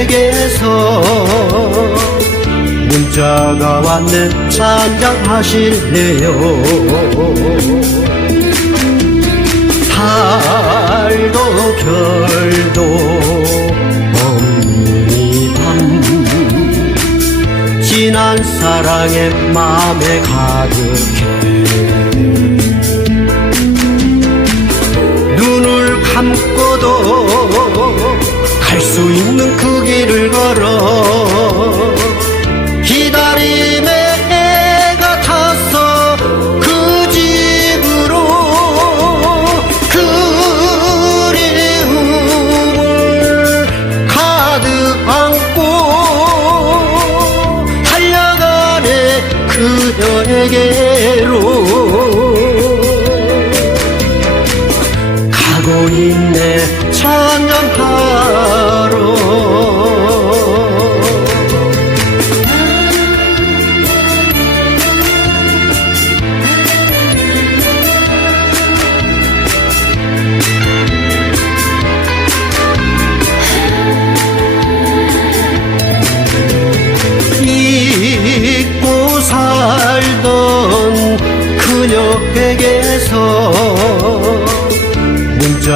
댁에서 문자가 왔네. 찬장하실래요? 달도 별도 없는 이 밤. 지난 사랑의 마음에 가득해 그녀에게로 가고 있네. 찬양하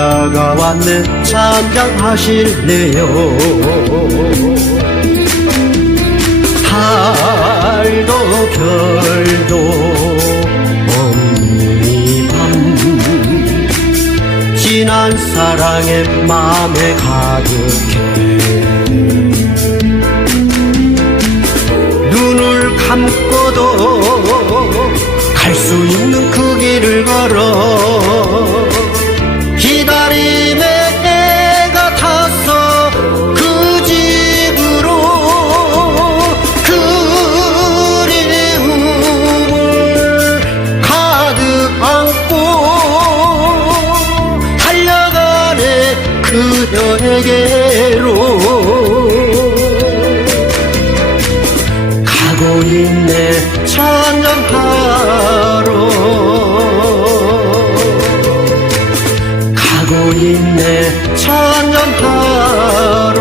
문자가 왔네. 찬장하실래요. 달도 별도 없는 이밤. 지난 사랑의 마음에 가득해. 눈을 감고도 갈 수 있는 그 길을 걸어 그녀에게로 가고 있네 찬양하러. 가고 있네 찬양하러